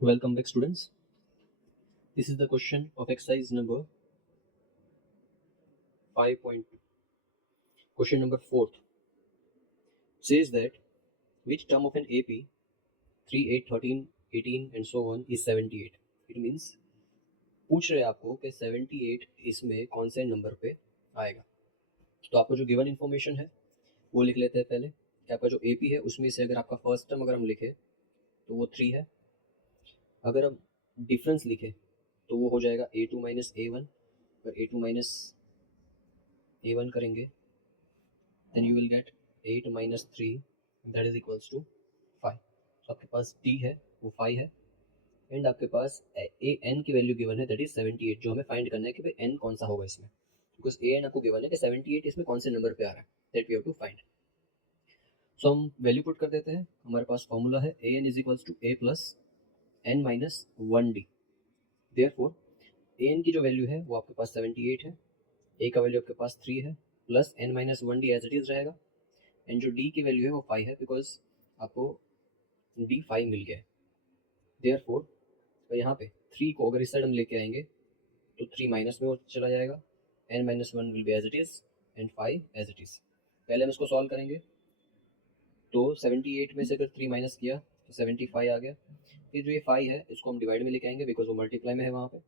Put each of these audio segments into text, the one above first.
Welcome back, students. This is the question of exercise number 5.2. Question number 4 says that which term of an AP 3, 8, 13, 18 and so on is 78. It means पूछ रहे आपको कि 78 इसमें कौन से number पे आएगा। तो आपको जो गिवन इन्फॉर्मेशन है वो लिख लेते हैं पहले कि आपका जो AP है उसमें से अगर आपका फर्स्ट टर्म अगर हम लिखे तो वो 3 है। अगर हम डिफरेंस लिखे तो वो हो जाएगा A2 माइनस A1। अगर A2 माइनस A1 करेंगे then you will get 8 minus 3 that is equals to 5. तो आपके पास d है वो 5 है एंड आपके पास a n की वैल्यू गिवन है दैट इज 78 जो हमें फाइंड करना है कि भाई n कौन सा होगा इसमें बिकॉज a n आपको गिवन है कि 78 इसमें कौन से नंबर पे आ रहा है that we have to find. So हम वैल्यू पुट कर देते हैं। हमारे पास फॉर्मूला है a n is equals to a plus n minus 1d। Therefore a n की जो वैल्यू है वो आपके पास 78 है, a का वैल्यू आपके पास 3 है plus n minus 1d as it is रहेगा एंड जो d की वैल्यू है वो 5 है बिकॉज आपको d 5 मिल गया है। देयरफॉर तो यहाँ पे 3 को अगर इस साइड हम लेके आएंगे तो 3 माइनस में वो चला जाएगा, n minus 1 will be as it is and 5 as it is. पहले हम इसको सॉल्व करेंगे तो 78 में से अगर 3 माइनस किया तो 75 आ गया। फिर जो ये 5 है इसको हम डिवाइड में लेके आएंगे बिकॉज वो मल्टीप्लाई में है वहाँ पे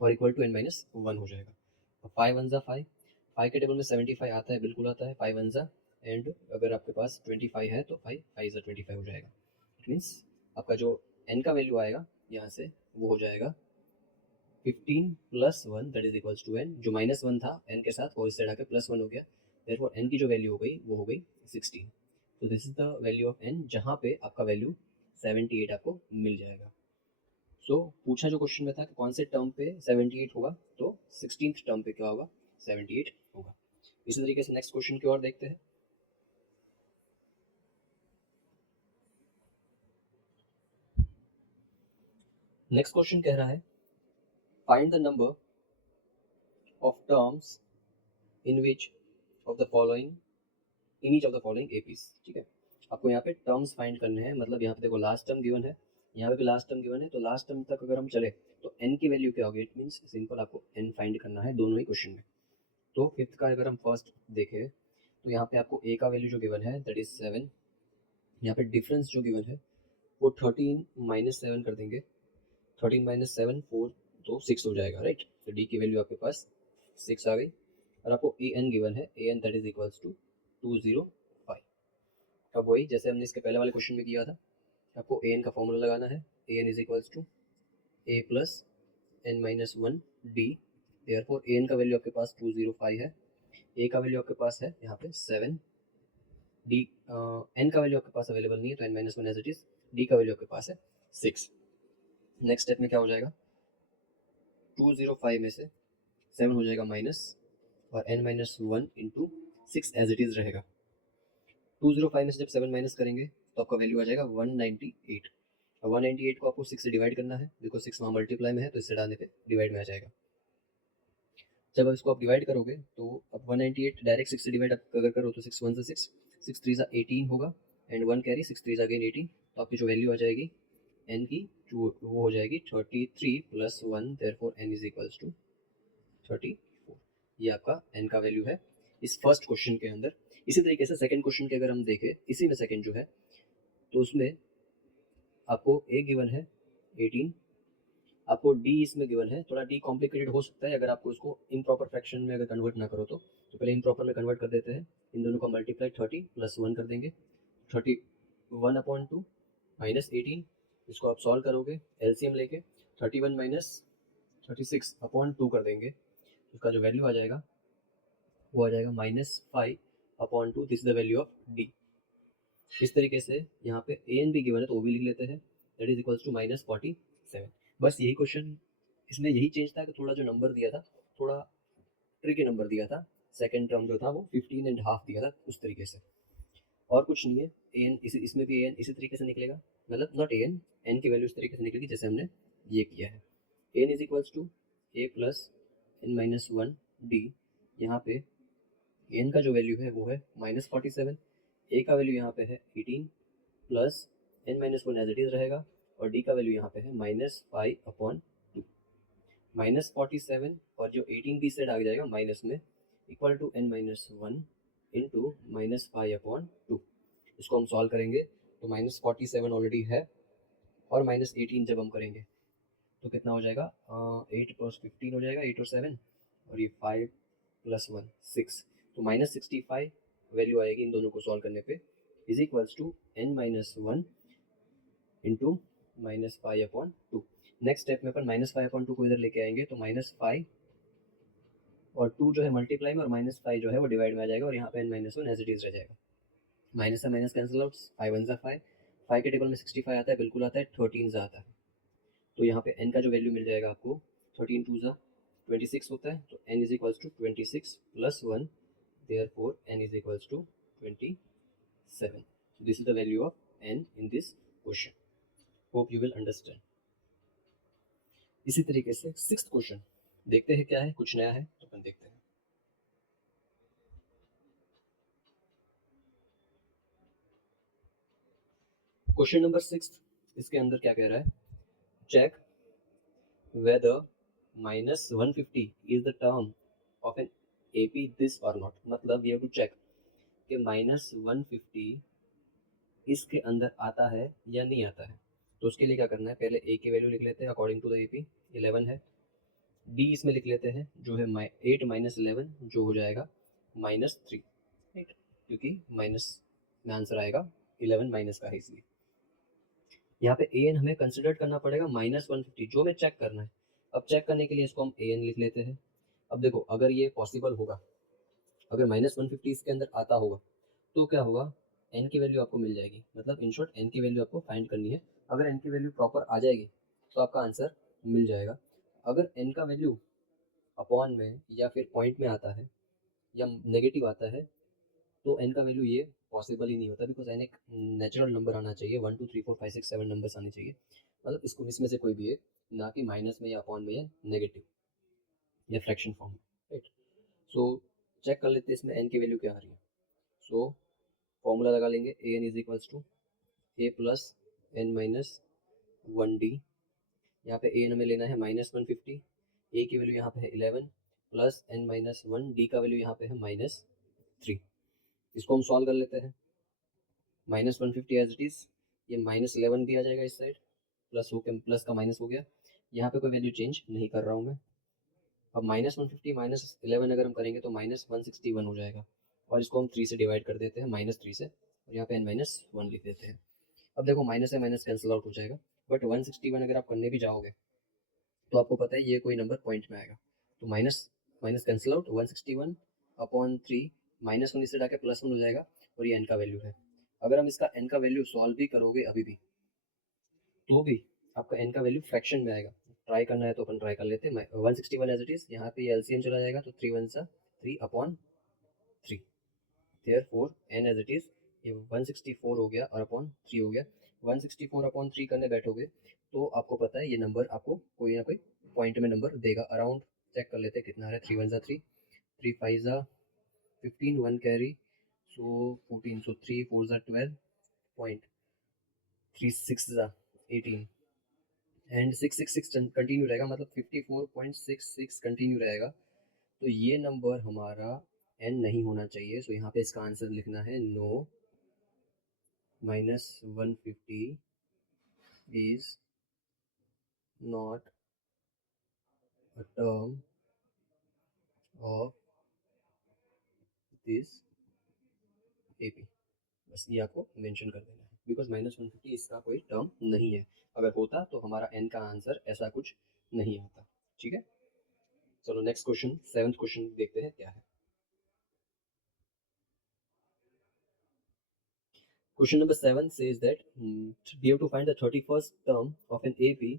और इक्वल टू n माइनस 1 हो जाएगा। तो 5 वन ज़ा 5, 5 के टेबल में 75 आता है, बिल्कुल आता है, 5 वन ज़ा एंड अगर आपके पास 25 है तो 5 5 ज़ा 25 हो जाएगा। इट मीन्स आपका जो n का वैल्यू आएगा यहाँ से वो हो जाएगा 15 plus 1 that is equals to n। जो माइनस 1 था n के साथ वो इस साइड आके प्लस 1 हो गया, देयरफॉर n की जो वैल्यू हो गई वो हो गई 16। तो this is the value of n जहाँ पे आपका वैल्यू 78 आपको मिल जाएगा। सो पूछा जो क्वेश्चन में था कि कौन से टर्म पे 78 होगा तो 16th टर्म पे क्या होगा 78 होगा। इसी तरीके से नेक्स्ट क्वेश्चन की ओर देखते हैं। नेक्स्ट क्वेश्चन कह रहा है find the number of terms in which of the following in each of the following APs. ठीक है, आपको यहाँ पे टर्म्स फाइंड करने हैं। मतलब यहाँ पे देखो लास्ट टर्म गिवन है, यहाँ पे भी लास्ट टर्म गिवन है, तो लास्ट टर्म तक अगर हम चले तो n की वैल्यू क्या होगी। इट मीन्स सिंपल आपको n फाइंड करना है दोनों ही क्वेश्चन में। तो फिफ्थ का अगर हम फर्स्ट देखें तो यहाँ पे आपको a का वैल्यू जो गिवन है दैट इज 7। यहाँ पे डिफरेंस जो गिवन है वो 13 माइनस 7 कर देंगे, 13 माइनस 7 4 तो 6 हो जाएगा, राइट। तो d की वैल्यू आपके पास 6 आ गई और आपको a n गिवन है, a n that is equals to 205। अब वही जैसे हमने इसके पहले वाले क्वेश्चन में किया था, आपको a n का फॉर्मूला लगाना है, a n is equals to a plus n minus 1 d। Therefore a n का वैल्यू आपके पास 205 है, a का वैल्यू आपके पास है यहाँ पे 7, d n का वैल्यू आपके पास अवेलेबल नहीं है तो n minus 1 as it is, d का वैल्यू आपके पास है 6। नेक्स्ट स्टेप में क्या हो जाएगा 205 में से 7 हो जाएगा माइनस और n minus 1 into 6 as it is रहेगा। 205 में से जब 7 माइनस करेंगे तो आपका वैल्यू आ जाएगा 198। 198 को आपको 6 से डिवाइड करना है बिकॉज 6 वहाँ मल्टीप्लाई में है तो इससे डालने पे डिवाइड में आ जाएगा। जब इसको आप डिवाइड करोगे तो अब 198 डायरेक्ट 6 से डिवाइड अगर करो तो 6 1 से 6, 6 3 सा 18 होगा एंड 1 कैरी 6 3 अगेन 18। तो आपकी जो वैल्यू आ जाएगी n की जो वो हो जाएगी 33 plus 1, therefore n is equals to 34। ये आपका n का वैल्यू है इस फर्स्ट क्वेश्चन के अंदर। इसी तरीके से सेकंड क्वेश्चन के अगर हम देखें, इसी में सेकंड जो है तो उसमें आपको a गिवन है 18, आपको d इसमें गिवन है। थोड़ा d कॉम्प्लिकेटेड हो सकता है अगर आपको इसको इम्प्रॉपर फ्रैक्शन में अगर कन्वर्ट ना करो तो पहले इम्प्रॉपर में कन्वर्ट कर देते हैं। इन दोनों का मल्टीप्लाई 30 प्लस 1 कर देंगे, 31/2 माइनस 18। इसको आप सॉल्व करोगे एलसीएम लेके 31 माइनस 36/2 कर देंगे, उसका जो वैल्यू आ जाएगा वो आ जाएगा -5/2। This is the value of d। इस तरीके से यहाँ पे ए एन भी गिवन है तो वो भी लिख लेते हैं, दैट इज इक्वल्स टू -47। बस यही क्वेश्चन, इसमें यही चेंज था कि थोड़ा जो नंबर दिया था थोड़ा ट्रिकी नंबर दिया था। सेकंड टर्म जो था वो 15.5 दिया था उस तरीके से, और कुछ नहीं है। ए एन इसमें भी ए एन इसी तरीके से निकलेगा, मतलब नॉट ए एन, एन की वैल्यू इस तरीके से निकलेगी जैसे हमने ये किया है। A N is equals to A plus N minus 1 D. यहाँ पे एन का जो वैल्यू है वो है -47, ए का वैल्यू यहाँ पे है 18 plus n minus 1 as it is रहेगा और डी का वैल्यू यहाँ पे है -5/2। -47 और जो 18 की साइड आ जाएगा माइनस में इक्वल टू n-1 इंटू -5/2। इसको हम सॉल्व करेंगे तो -47 ऑलरेडी है और -18 जब हम करेंगे तो कितना हो जाएगा, 8 + 15 हो जाएगा, 8 और 7 और ये 5 + 1 6, तो -65 वैल्यू आएगी इन दोनों को सॉल्व करने पे, is equals to n-1 into -5/2। Next step में अपन -5/2 को इधर लेके आएंगे तो -5 और 2 जो है मल्टीप्लाई में और -5 जो है वो डिवाइड में आ जाएगा और यहाँ पे n-1 एज इट इज रह जाएगा। माइनस से माइनस कैंसिल आउट, 5 1 ज़ा 5, 5 के टेबल में 65 आता है, बिल्कुल आता है, 13 ज़ा आता है। तो यहाँ पे n का जो वैल्यू मिल जाएगा आपको 13 2 ज़ा 26 होता है, तो n is equals to 26 + 1, therefore n is equals to 27। So this is the value of n in this question. Hope you will understand. इसी तरीके से 6th क्वेश्चन देखते हैं क्या है, कुछ नया है तो अपन देखते हैं। क्वेश्चन नंबर 6, इसके अंदर क्या कह रहा है, check whether -150 is the term of an AP this or not। मतलब we have to check कि -150 इसके अंदर आता है या नहीं आता है। तो उसके लिए क्या करना है, पहले a की वैल्यू लिख लेते हैं अकॉर्डिंग टू द AP, 11 है। d इसमें लिख लेते हैं जो है 8 - 11 जो हो जाएगा -3, राइट, क्योंकि माइनस में आंसर आएगा 11 माइनस का है, इसलिए यहाँ पे an हमें कंसिडर करना पड़ेगा -150 जो हमें चेक करना है। अब चेक करने के लिए इसको हम an लिख लेते हैं। अब देखो अगर ये पॉसिबल होगा, अगर -150 इसके अंदर आता होगा तो क्या होगा, n की वैल्यू आपको मिल जाएगी, मतलब इन शॉर्ट n की वैल्यू आपको फाइंड करनी है। अगर n की वैल्यू प्रॉपर आ जाएगी तो आपका आंसर मिल जाएगा। अगर n का वैल्यू अपॉन में या फिर पॉइंट में आता है या नेगेटिव आता है तो n का वैल्यू ये पॉसिबल ही नहीं होता, बिकॉज n एक नेचुरल नंबर आना चाहिए, 1 2 3 4 5 6 7 नंबर्स आने चाहिए, मतलब इसको इसमें से कोई भी है, ना कि माइनस में या अपॉन में या नेगेटिव या फ्रैक्शन फॉर्म में, राइट। सो चेक कर लेते हैं इसमें n की वैल्यू क्या आ रही है। सो फॉर्मूला लगा लेंगे, an is equals to a plus n-1d। यहाँ पे an हमें लेना है -150, a की वैल्यू यहाँ पे है 11 प्लस n-1, d का वैल्यू यहाँ पे है -3। इसको हम सॉल्व कर लेते हैं, -150 एज इट इज, ये -11 भी आ जाएगा इस साइड, प्लस हो के प्लस का माइनस हो गया, यहाँ पे कोई वैल्यू चेंज नहीं कर रहा हूँ मैं। अब -150 -11 अगर हम करेंगे तो -161 हो जाएगा, और इसको हम 3 से डिवाइड कर देते हैं, -3 से, और यहाँ पे n-1 लिख देते हैं। अब देखो माइनस से माइनस कैंसिल आउट हो जाएगा, बट 161 अगर आप करने भी जाओगे तो आपको पता है ये कोई नंबर पॉइंट में आएगा, तो माइनस माइनस कैंसिल आउट, 161/3, -1 इसे डाके +1 हो जाएगा, और ये n का वैल्यू है। अगर हम इसका n का वैल्यू सॉल्व भी करोगे अभी भी तो भी आपका n का वैल्यू फ्रैक्शन में आएगा। ट्राई करना है तो अपन ट्राई कर लेते हैं, 161 एज इट इज, यहाँ पे एलसीएम चला जाएगा तो 3 1 3/3, therefore n as it is, ये 164 हो गया और अपॉन 3 हो गया। 164/3 करने बैठोगे तो आपको पता है ये नंबर आपको कोई ना कोई पॉइंट में नंबर देगा अराउंड। चेक कर लेते हैं कितना है, 3 1 3, 3 5 15, 1 carry, so 14, so 3 4 12 point, 3 6 18 and 666 continue रहेगा, मतलब 54.66 कंटिन्यू रहेगा। तो ये नंबर हमारा n नहीं होना चाहिए, सो यहाँ पे इसका आंसर लिखना है no, -150 is not a term of this AP। बस ये आपको मेंशन कर देना है, बिकॉज -150 इसका कोई टर्म नहीं है। अगर होता तो हमारा n का आंसर ऐसा कुछ नहीं आता, ठीक है। चलो नेक्स्ट क्वेश्चन, 7th क्वेश्चन देखते हैं क्या है। Question number 7 says that we have to find the 31st term of an AP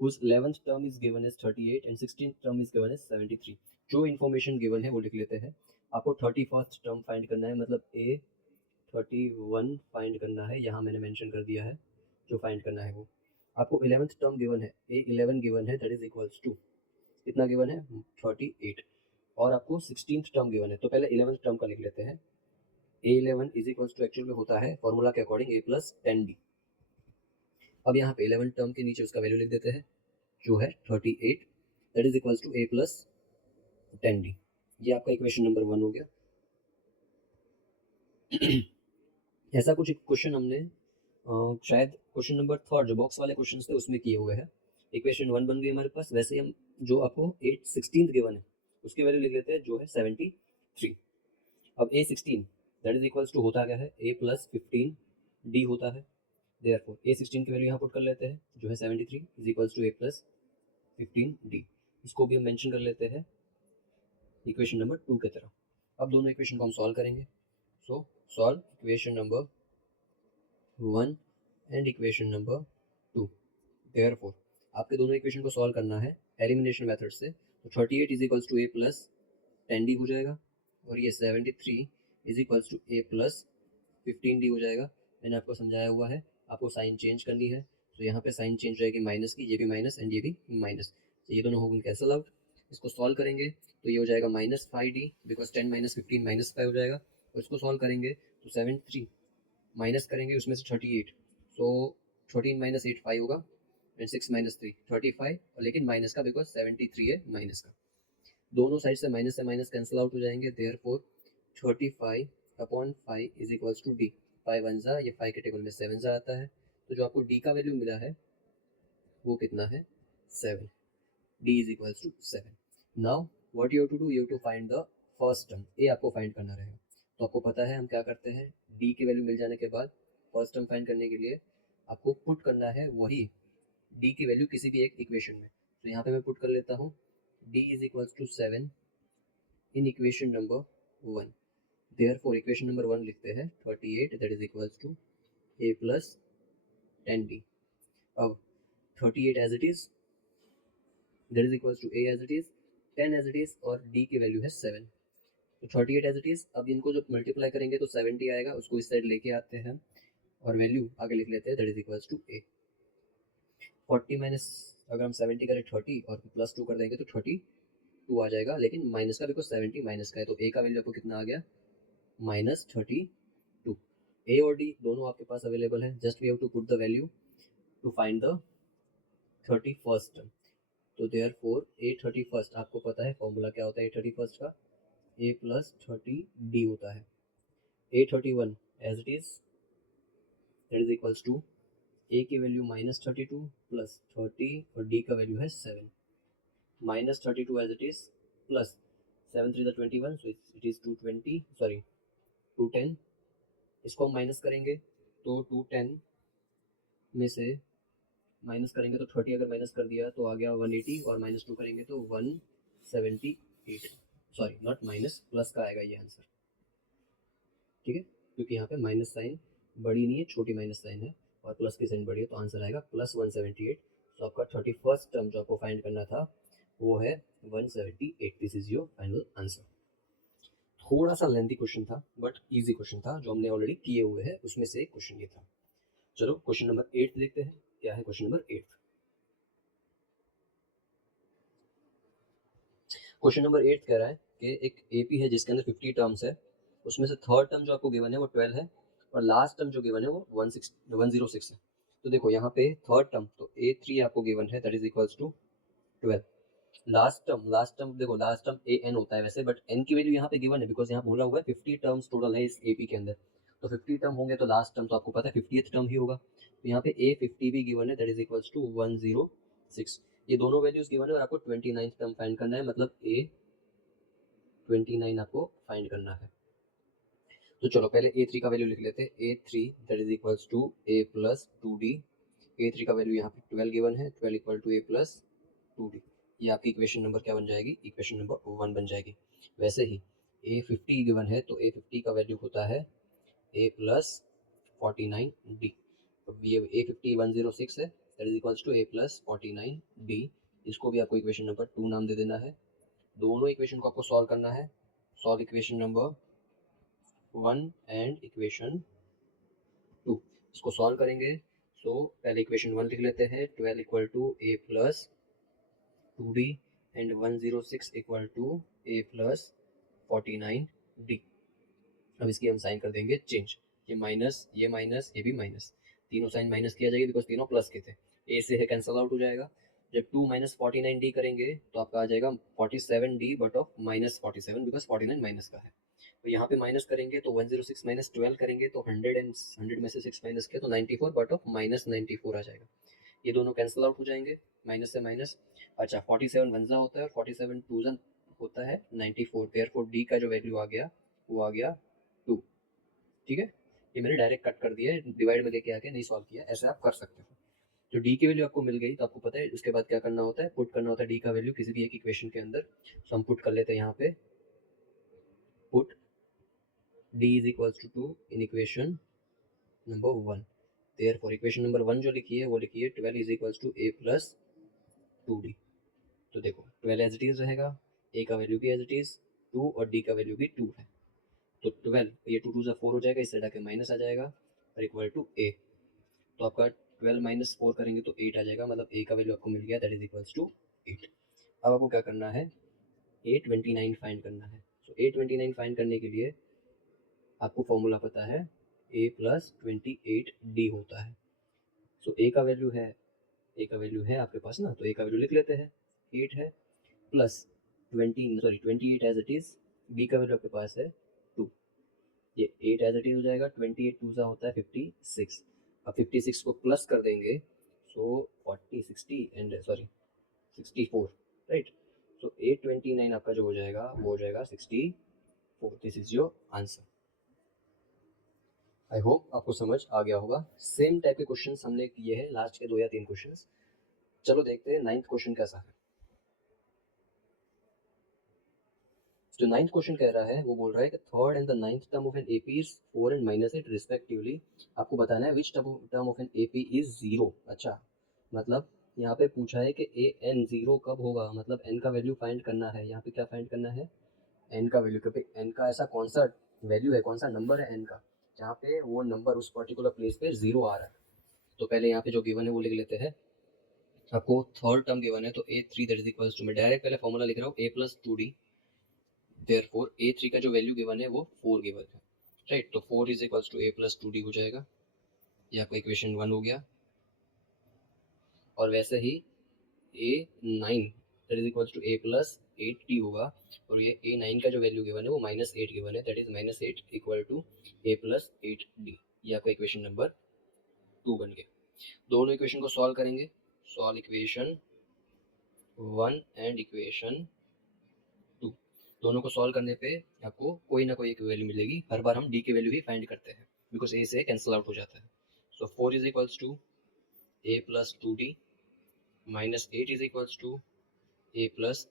whose 11th term is given as 38 and 16th term is given as 73। जो इन्फॉर्मेशन गिवन है वो लिख लेते हैं। आपको 31st टर्म फाइंड करना है, मतलब A31 फाइंड करना है, यहाँ मैंने मेंशन कर दिया है जो फाइंड करना है वो। आपको 11th टर्म गिवन है, A11 गिवन है, दैट इज इक्वल्स टू कितना गिवन है, 38, और आपको 16th टर्म गिवन है, तो पहले 11th टर्म का लिख लेते हैं। A11 is equals to actual में होता है फॉर्मूला के अकॉर्डिंग A + 10D। अब यहाँ पे 11 टर्म के नीचे उसका वैल्यू लिख देते हैं जो है 38, that is equals to a plus 10d। ये आपका इक्वेशन नंबर 1 हो गया। ऐसा कुछ क्वेश्चन हमने शायद क्वेश्चन नंबर 3 जो बॉक्स वाले क्वेश्चन थे उसमें किए हुए हैं। इक्वेशन 1 बन गई हमारे पास। वैसे ही हम जो आपको 8/16 गिवन है उसकी वैल्यू लिख लेते हैं जो है 73। अब a16 that is equals to होता क्या है a प्लस 15d होता है। देयरफॉर a16 की वैल्यू यहाँ पुट कर लेते हैं जो है 73 is equals to a plus 15d। इसको भी हम मेंशन कर लेते हैं इक्वेशन नंबर 2 की तरह। अब दोनों इक्वेशन को हम सॉल्व करेंगे। सो solve equation number 1 and equation number 2। Therefore आपके दोनों इक्वेशन को सॉल्व करना है एलिमिनेशन मेथड से। तो 38 is equals to a plus 10d हो जाएगा और ये 73 is equals to a plus 15d हो जाएगा। मैंने आपको समझाया हुआ है, आपको साइन चेंज करनी है। तो यहाँ पे साइन चेंज रहेगी माइनस की, ये भी माइनस एंड ये भी माइनस, तो ये दोनों होंगे कैंसल आउट। इसको सॉल्व करेंगे तो ये हो जाएगा -5d बिकॉज 10 माइनस 15 -5 हो जाएगा। और इसको सॉल्व करेंगे तो 73 माइनस करेंगे उसमें से 38, तो 13 माइनस 8 5 होगा एंड 6 माइनस 3 35, और लेकिन माइनस का बिकॉज 73 है माइनस का। दोनों साइड से माइनस कैंसिल आउट हो जाएंगे। Therefore 35/5 is equals to d। 5 1 जा, ये 5 के टेबल में 7 जा आता है। तो जो आपको d का वैल्यू मिला है वो कितना है 7। d is equals to 7। Now what you have to do, you have to find the first term. a आपको फाइंड करना रहेगा। तो आपको पता है हम क्या करते हैं, d की वैल्यू मिल जाने के बाद फर्स्ट टर्म फाइंड करने के लिए आपको पुट करना है वही d की वैल्यू किसी भी एक इक्वेशन में। तो यहाँ पे मैं पुट कर लेता हूँ d is equals to 7 in equation number 1। Therefore equation number 1 लिखते हैं 38 that is equals to a plus 10d। अब 38 as it is that is equals to a as it is, 10 as it is और d की value है 7। तो 38 as it is, अब इनको जब मल्टीप्लाई करेंगे तो 70 आएगा, उसको इस साइड लेके आते हैं और वैल्यू आगे लिख लेते हैं that is equals to a। 40 minus अगर हम 70 करें 30 और प्लस 2 कर देंगे तो 32 आ जाएगा, लेकिन माइनस का बिकॉज 70 माइनस का है। तो a का वैल्यू आपको कितना आ गया -32। a और d दोनों आपके पास अवेलेबल है, just we have to put the value to find the 31st term. तो देयरफॉर a31 आपको पता है फॉर्मूला क्या होता है a31 का, a प्लस 30d होता है। a31 as it is that is equals to a की वैल्यू -32 प्लस 30 और d का वैल्यू है 7। -32 as it is plus 7 3 21, so it is 220 sorry 210। इसको हम माइनस करेंगे तो 210 में से माइनस करेंगे तो 30 अगर माइनस कर दिया तो आ गया 180 और -2 करेंगे तो 178। सॉरी नॉट माइनस, प्लस का आएगा ये आंसर, ठीक है, क्योंकि यहाँ पे माइनस साइन बड़ी नहीं है, छोटी माइनस साइन है और प्लस की साइन बड़ी है, तो आंसर आएगा +178। तो आपका 31st टर्म जो आपको फाइंड करना था वो है 178। This is your final answer. थोड़ा सा लेंथी क्वेश्चन था बट इजी क्वेश्चन था, जो हमने ऑलरेडी किए हुए हैं उसमें से एक क्वेश्चन ये था। चलो क्वेश्चन नंबर 8 देखते हैं। क्या है क्वेश्चन नंबर 8? क्वेश्चन नंबर 8 कह रहा है कि एक एपी है जिसके अंदर 50 टर्म्स है, उसमें से थर्ड टर्म जो आपको गिवन है वो 12 है और लास्ट टर्म जो गिवन है वो 106 है। तो देखो यहाँ पे थर्ड टर्म तो a3 आपको गिवन है that is equals to 12। Last term देखो, लास्ट टर्म ए एन होता है वैसे, बट एन की वैल्यू यहाँ पे गिवन है बिकॉज यहाँ बोला हुआ है 50 टर्म्स टोटल है इस एपी के अंदर। तो 50 टर्म होंगे तो लास्ट टर्म तो आपको पता है 50th टर्म ही होगा। तो यहाँ पे a50 भी गिवन है दैट इज इक्वल्स टू 106। ये दोनों वैल्यूज गिवन है और आपको 29th टर्म फाइंड करना है, मतलब a29 आपको फाइंड करना है। तो चलो पहले a3 का वैल्यू लिख लेते हैं। a3 that is equals to a plus 2d। a3 का वैल्यू यहाँ पे 12 गिवन है, 12 equal to a plus 2d। ये आपकी इक्वेशन नंबर क्या बन जाएगी, इक्वेशन नंबर 1 बन जाएगी। वैसे ही a50 गिवन है तो a50 का वैल्यू होता है a प्लस 49d। अब ये a50 106 है that is equals to a plus 49d। इसको भी आपको इक्वेशन नंबर 2 नाम दे देना है। दोनों इक्वेशन को आपको सॉल्व करना है। Solve equation number 1 and equation 2। इसको सॉल्व करेंगे सो पहले इक्वेशन 1 लिख लेते हैं, 12 equal to a plus 2d and 106 equal to a plus 49d। अब इसकी हम साइन कर देंगे चेंज, ये माइनस ये भी माइनस। तीनों साइन माइनस किया जाएगी बिकॉज तीनों प्लस के थे, ए से है कैंसल आउट हो जाएगा। जब 2 माइनस 49d करेंगे तो आपका आ जाएगा 47d but of minus 47 because 49 minus का है। तो यहाँ पे माइनस करेंगे तो 106 माइनस 12 करेंगे तो 100 में से 6 माइनस किया तो 94 बट ऑफ माइनस 94 आ जाएगा। ये दोनों कैंसिल आउट हो जाएंगे, माइनस से माइनस। अच्छा 47 वन जा होता है और 47 टू जा होता है 94, देयरफॉर डी का जो वैल्यू आ गया वो आ गया 2। ठीक है, ये मैंने डायरेक्ट कट कर दिया है, डिवाइड में लेके आके नहीं सॉल्व किया, ऐसे आप कर सकते हो। जो डी की वैल्यू आपको मिल गई तो आपको पता है उसके बाद क्या करना होता है, पुट करना होता है डी का वैल्यू किसी भी एक इक्वेशन के अंदर। तो हम पुट कर लेते हैं यहाँ पे, put d is equals to 2 in equation number 1। therefore equation number 1 जो लिखी है वो लिखी है 12 is equals to a plus 2d। तो देखो 12 एज इट इज रहेगा, a का वैल्यू भी एज इट इज 2 और d का वैल्यू भी 2 है। तो 12 ये 2 2 से 4 हो जाएगा, इससे हटा के माइनस आ जाएगा और इक्वल टू a। तो आपका 12 माइनस 4 करेंगे तो 8 आ जाएगा, मतलब a का वैल्यू आपको मिल गया दैट इज इक्वल्स टू 8। अब आपको क्या करना है, a29 फाइंड करना है। सो a29 फाइंड करने के लिए आपको फॉर्मूला पता है a प्लस 28d होता है। सो a का वैल्यू है आपके पास ना, तो a का वैल्यू लिख लेते हैं 8 है, plus 28 as it is, b का वैल्यू आपके पास है 2, ये 8 एज इट इज हो जाएगा, 28 टू सा होता है 56। अब 56 को प्लस कर देंगे सो 64 राइट। सो 829 आपका जो हो जाएगा वो हो जाएगा 64। This is your answer. I hope आपको समझ आ गया होगा। सेम टाइप के क्वेश्चन हमने किए हैं लास्ट के 2 या 3 क्वेश्चन। चलो देखते हैं 9th क्वेश्चन कैसा है। जो 9th क्वेश्चन कह रहा है वो बोल रहा है कि third and the 9th term of an AP is 4 and -8 respectively. आपको बताना है which term of an AP is 0। अच्छा, मतलब यहाँ पे पूछा है कि ए एन 0 कब होगा, मतलब एन का वैल्यू फाइंड करना है। यहाँ पे क्या फाइंड करना है, एन का वैल्यू, क्योंकि एन का ऐसा कौन सा वैल्यू है, कौन सा नंबर है एन का जहाँ पे वो नंबर उस पर्टिकुलर प्लेस पे 0 आ रहा है। तो पहले यहाँ पे जो गिवन है वो लिख लेते हैं। आपको थर्ड टर्म गिवन है तो a3 that is equals to, मैं डायरेक्ट पहले फॉर्मूला लिख रहा हूँ a plus 2d। Therefore a3 का जो वैल्यू गिवन है वो 4 गिवन है राइट। तो 4 is equals to a plus 2d हो जाएगा, ये आपका इक्वेशन 1 हो गया। और वैसे ही a9 that is equals to a plus 8d होगा, और ये a9 का जो वैल्यू गिवन है वो -8 गिवन है, that is -8 equal to a plus 8d। ये आपका इक्वेशन नंबर 2 बन गया। दोनों इक्वेशन को सॉल्व करेंगे, सॉल्व इक्वेशन 1 एंड इक्वेशन 2। दोनों को सॉल्व करने पे आपको कोई ना कोई एक वैल्यू मिलेगी। हर बार हम डी की वैल्यू ही फाइंड करते हैं बिकॉज ए से कैंसिल आउट हो जाता है। So 4 is equals to A plus 2d minus 8 is equals to A plus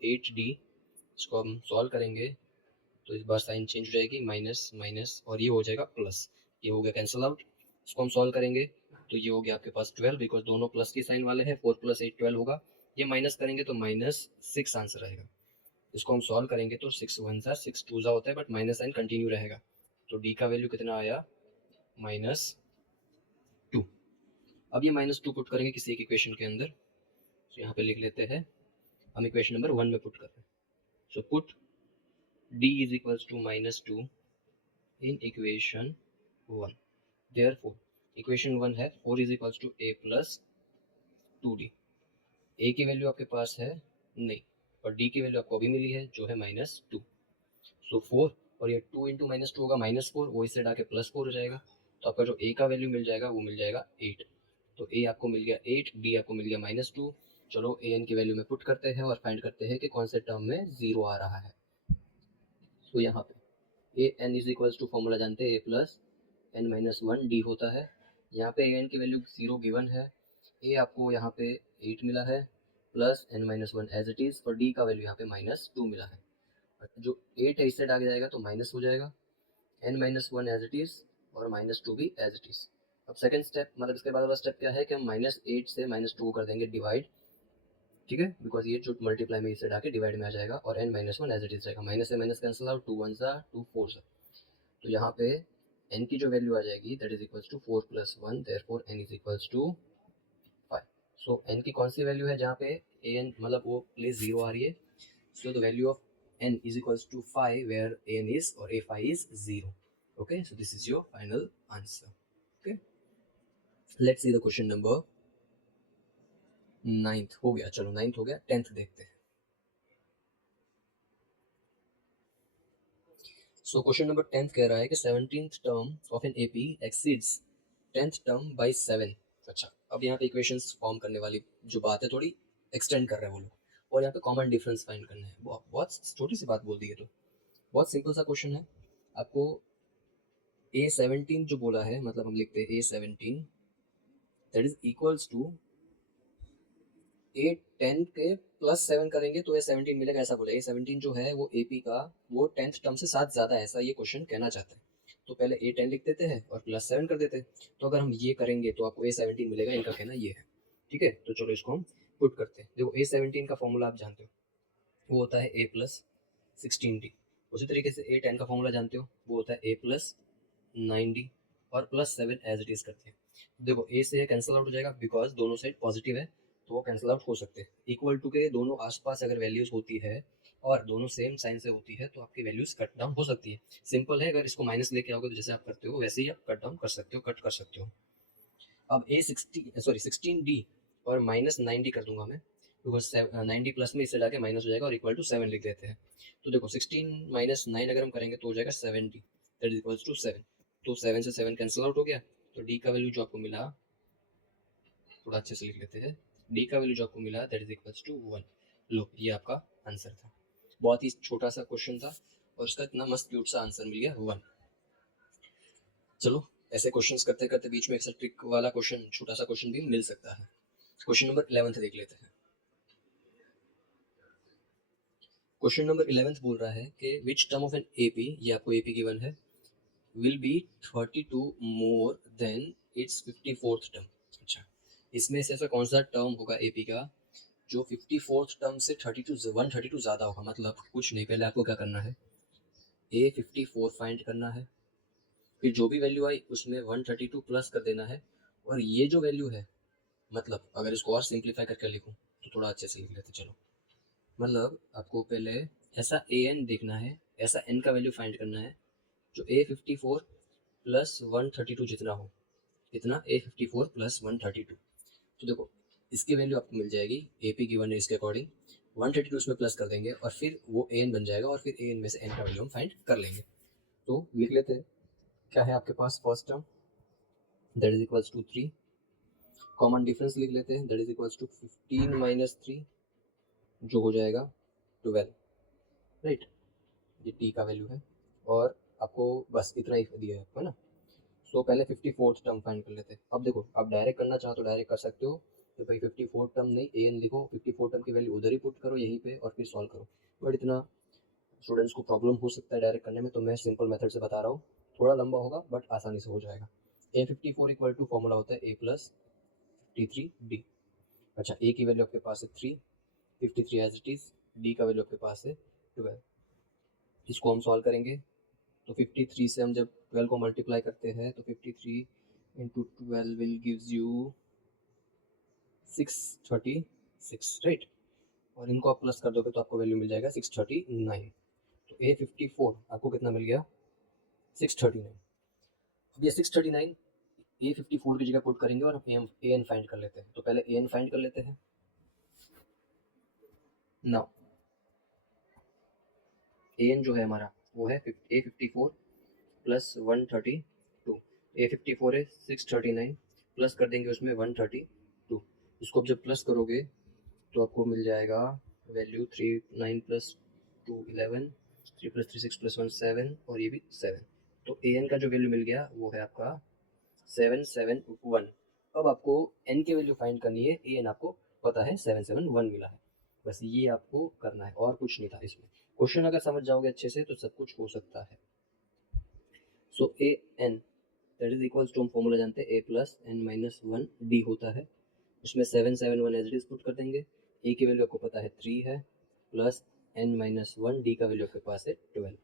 8d। इसको हम सॉल्व करेंगे तो इस बार साइन चेंज हो जाएगी, माइनस माइनस और ये हो जाएगा प्लस, ये हो गया कैंसिल आउट। इसको हम सॉल्व करेंगे तो ये हो गया आपके पास 12 बिकॉज दोनों प्लस की साइन वाले हैं, 4 प्लस 8 12 होगा। ये माइनस करेंगे तो -6 आंसर आएगा। इसको हम सॉल्व करेंगे तो 6 1 सा 6 2 सा होता है बट माइनस साइन कंटिन्यू रहेगा। तो डी का वैल्यू कितना आया, -2। अब ये -2 पुट करेंगे किसी एक इक्वेशन के अंदर, तो यहाँ पे लिख लेते हैं हम इक्वेशन नंबर 1 में पुट कर रहे हैं। So put d is equals to -2 in equation 1। Therefore equation 1 है 4 is equals to a plus 2d। a की वैल्यू आपके पास है नहीं, और d की वैल्यू आपको अभी मिली है जो है -2। सो 4 और ये 2 इंटू -2 होगा -4, वो इससे हटा के +4 हो जाएगा। तो आपका जो a का वैल्यू मिल जाएगा वो मिल जाएगा 8। तो a आपको मिल गया 8, d आपको मिल गया -2। चलो a n की वैल्यू में पुट करते हैं और फाइंड करते हैं कि कौन से टर्म में 0 आ रहा है। तो यहाँ पे a n is equals to formula जानते हैं a प्लस n-1d होता है। यहाँ पे a n की वैल्यू 0 गिवन है, a आपको यहाँ पे 8 मिला है plus n-1 as it is, और d का वैल्यू यहाँ पे -2 मिला है। जो 8 है इससे आगे जाएगा तो माइनस हो जाएगा, n-1 एज इट इज और -2 भी एज इट इज। अब सेकंड स्टेप, मतलब इसके बाद वाला स्टेप क्या है कि हम -8 से -2 कर देंगे डिवाइड, ठीक है, बिकॉज ये जो मल्टीप्लाई में इससे आके डिवाइड में आ जाएगा और n-1 एज इट इज रहेगा। माइनस से माइनस कैंसिल आउट, 2 1 सा 2 4 सा। तो यहाँ पे n की जो वैल्यू आ जाएगी that is equals to 4 + 1, therefore n is equals to 5। So n की कौन सी वैल्यू है जहाँ पे an मतलब वो प्लेस 0 आ रही है। So the value of n is equals to 5 where an is or a5 is 0. Okay, so this is your final answer. Okay. Let's see the question number 9th हो गया, चलो 9th हो गया, 10th देखते हैं। So question number 10th कह रहा है कि 17th term of an AP exceeds 10th term by 7। अच्छा, अब यहाँ पे इक्वेशंस फॉर्म करने वाली जो बात है थोड़ी एक्सटेंड कर रहे हैं वो लोग, और यहाँ पे कॉमन डिफरेंस फाइंड करना है। बहुत छोटी सी बात बोल दी है, तो बहुत सिंपल सा क्वेश्चन है। आपको A17 जो बोला है, मतलब हम लिखते हैं A17 that is equals to A10 के प्लस 7 करेंगे तो A17 मिलेगा, ऐसा बोला। A17 जो है वो AP का वो 10th टर्म से 7 ज़्यादा है, ऐसा ये क्वेश्चन कहना चाहता है। तो पहले A10 लिख देते हैं और प्लस 7 कर देते हैं। तो अगर हम ये करेंगे तो आपको A17 मिलेगा, इनका कहना ये है। ठीक है, तो चलो इसको हम पुट करते हैं। देखो A17 का फॉर्मूला आप जानते हो, वो होता है A+16D। उसी तरीके से A10 का फॉर्मूला जानते हो, वो होता है A+9D और +7 एज इट इज करते हैं। देखो A से कैंसिल आउट हो जाएगा बिकॉज दोनों साइड पॉजिटिव है, तो वो कैंसिल आउट हो सकते हैं। इक्वल टू के दोनों आसपास अगर वैल्यूज होती है और दोनों सेम साइन से होती है तो आपकी वैल्यूज कट डाउन हो सकती है। सिंपल है, अगर इसको माइनस लेके आओगे तो जैसे आप करते हो वैसे ही आप कट डाउन कर सकते हो, कट कर सकते हो। अब A16D और -9D कर दूंगा मैं, बिकॉज 9D प्लस में इससे जाके माइनस हो जाएगा और इक्वल टू 7 लिख देते हैं। तो देखो 16 - 9 अगर हम करेंगे तो हो जाएगा 70, दैट इज इक्वल्स टू 7। तो 7 से 7 कैंसिल आउट हो गया, तो D का वैल्यू जो आपको मिला, थोड़ा अच्छे से लिख लेते हैं, D का वैल्यू जो आपको मिला दैट इज इक्वल्स टू 1। लो, ये आपका आंसर था। बहुत ही छोटा सा क्वेश्चन था और उसका इतना मस्त क्यूट सा आंसर मिल गया 1। चलो, ऐसे क्वेश्चंस करते करते बीच में एक ट्रिक वाला क्वेश्चन, छोटा सा क्वेश्चन भी मिल सकता है। क्वेश्चन नंबर 11 देख लेते हैं। क्वेश्चन नंबर 11 बोल रहा है कि which term of an AP, ये आपको एपी गिवन है, will be 32 more than it's 54th term. अच्छा, इसमें से ऐसा कौन सा टर्म होगा एपी का जो 54th टर्म से 132 ज़्यादा होगा। मतलब कुछ नहीं, पहले आपको क्या करना है, A54 फाइंड करना है, फिर जो भी वैल्यू आई उसमें 132 प्लस कर देना है, और ये जो वैल्यू है, मतलब अगर इसको और सिंप्लीफाई करके लिखूं तो थोड़ा अच्छे से लिख लेते चलो। मतलब आपको पहले ऐसा an देखना है, ऐसा n का वैल्यू फाइंड करना है जो A54 प्लस 132 जितना हो, इतना A54 प्लस 132। तो देखो इसकी वैल्यू आपको मिल जाएगी, AP गिवन है इसके अकॉर्डिंग, 132 उसमें प्लस कर देंगे और फिर वो an बन जाएगा, और फिर an में से n का वैल्यू हम फाइंड कर लेंगे। तो लिख लेते हैं, क्या है आपके पास first term that is equals to 3, common difference लिख लेते हैं दैट इज इक्वल्स टू 15 - 3 जो हो जाएगा 12, राइट। ये टी का वैल्यू है और आपको बस इतना ही दिया है आपको, है ना। सो पहले 54th टर्म फाइंड कर लेते हैं। अब देखो, आप डायरेक्ट करना चाहो तो डायरेक्ट कर सकते हो कि भाई 54th टर्म नहीं, an लिखो, 54 टर्म की वैल्यू उधर ही पुट करो यहीं पे और फिर सॉल्व करो। बट इतना स्टूडेंट्स को प्रॉब्लम हो सकता है डायरेक्ट करने में, तो मैं सिंपल मेथड से बता रहा हूँ। थोड़ा लंबा होगा बट आसानी से हो जाएगा। A54 इक्वल टू फॉर्मूला होता है A+53D। अच्छा, ए की वैल्यू आपके पास है 3, 53 एज इट इज, डी का वैल्यू आपके पास है 12। इसको हम सॉल्व करेंगे तो 53 से हम जब 12 को मल्टीप्लाई करते हैं तो 53 into 12 will gives you 636, right. और इनको आप प्लस कर दोगे तो आपको वैल्यू मिल जाएगा 639। तो A54 आपको कितना मिल गया, 639। अब ये 639 A54 की जगह पुट करेंगे और हम an फाइंड कर लेते हैं। तो पहले an फाइंड कर लेते हैं। नाउ an जो है हमारा वो है A54 प्लस 132। A54 है 639, प्लस कर देंगे उसमें 132। इसको अब जब प्लस करोगे तो आपको मिल जाएगा वैल्यू 3 9 प्लस 2 11, 3 प्लस 3 6 प्लस 1 7 और ये भी 7। तो an का जो वैल्यू मिल गया वो है आपका 771। अब आपको n की वैल्यू फाइंड करनी है, an आपको पता है 771 मिला है, बस ये आपको करना है और कुछ नहीं था इसमें। क्वेश्चन अगर समझ जाओगे अच्छे से तो सब कुछ हो सकता है। So an that is equals to, हम फॉर्मूला जानते हैं A+n-1D होता है, उसमें 771 एज इट इज पुट कर देंगे। ए की वैल्यू आपको पता है 3 है, प्लस n-1, डी का वैल्यू आपके पास है 12।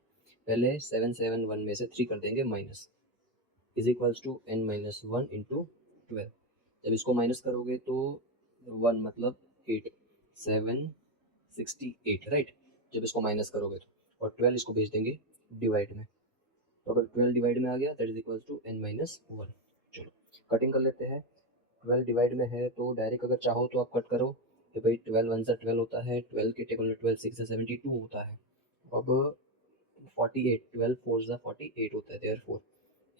पहले 771 में से 3 कर देंगे minus, is equals to n-1 into 12। जब इसको माइनस करोगे तो 1 मतलब 8, 768, राइट। जब इसको माइनस करोगे तो, और 12 इसको भेज देंगे डिवाइड में, तो अगर 12 डिवाइड में आ गया that is equals to n-1। चलो कटिंग कर लेते हैं। 12 डिवाइड में है तो डायरेक्ट अगर चाहो तो आप कट करो कि भाई 12 वन सा 12 होता है, 12 के टेबल में 12 6 72 होता है। अब 48, 12 फोर ज़ा 48 होता है, देयरफॉर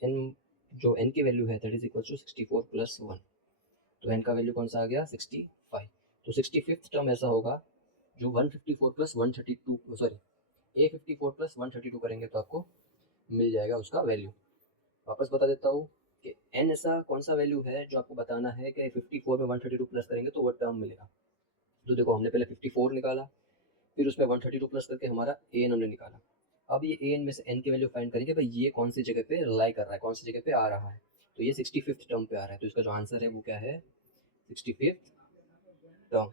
एन जो एन की वैल्यू है that is equal to 64 plus 1। तो एन का वैल्यू कौन सा आ गया 65। तो 65th टर्म ऐसा होगा जो 154 प्लस 132 सॉरी A54 प्लस 132 करेंगे तो आपको मिल जाएगा उसका वैल्यू। वापस बता देता हूँ कि एन ऐसा कौन सा वैल्यू है जो आपको बताना है कि 54 में 132 प्लस करेंगे तो वो टर्म मिलेगा। तो देखो हमने पहले 54 निकाला, फिर उसमें 132 प्लस करके हमारा ए एन हमने निकाला। अब ये ए एन में से एन की वैल्यू फाइंड करेंगे भाई ये कौन सी जगह पे रिलाई कर रहा है, कौन सी जगह पे आ रहा है। तो ये 65th टर्म पे आ रहा है, तो इसका जो आंसर है वो क्या है 65th टर्म।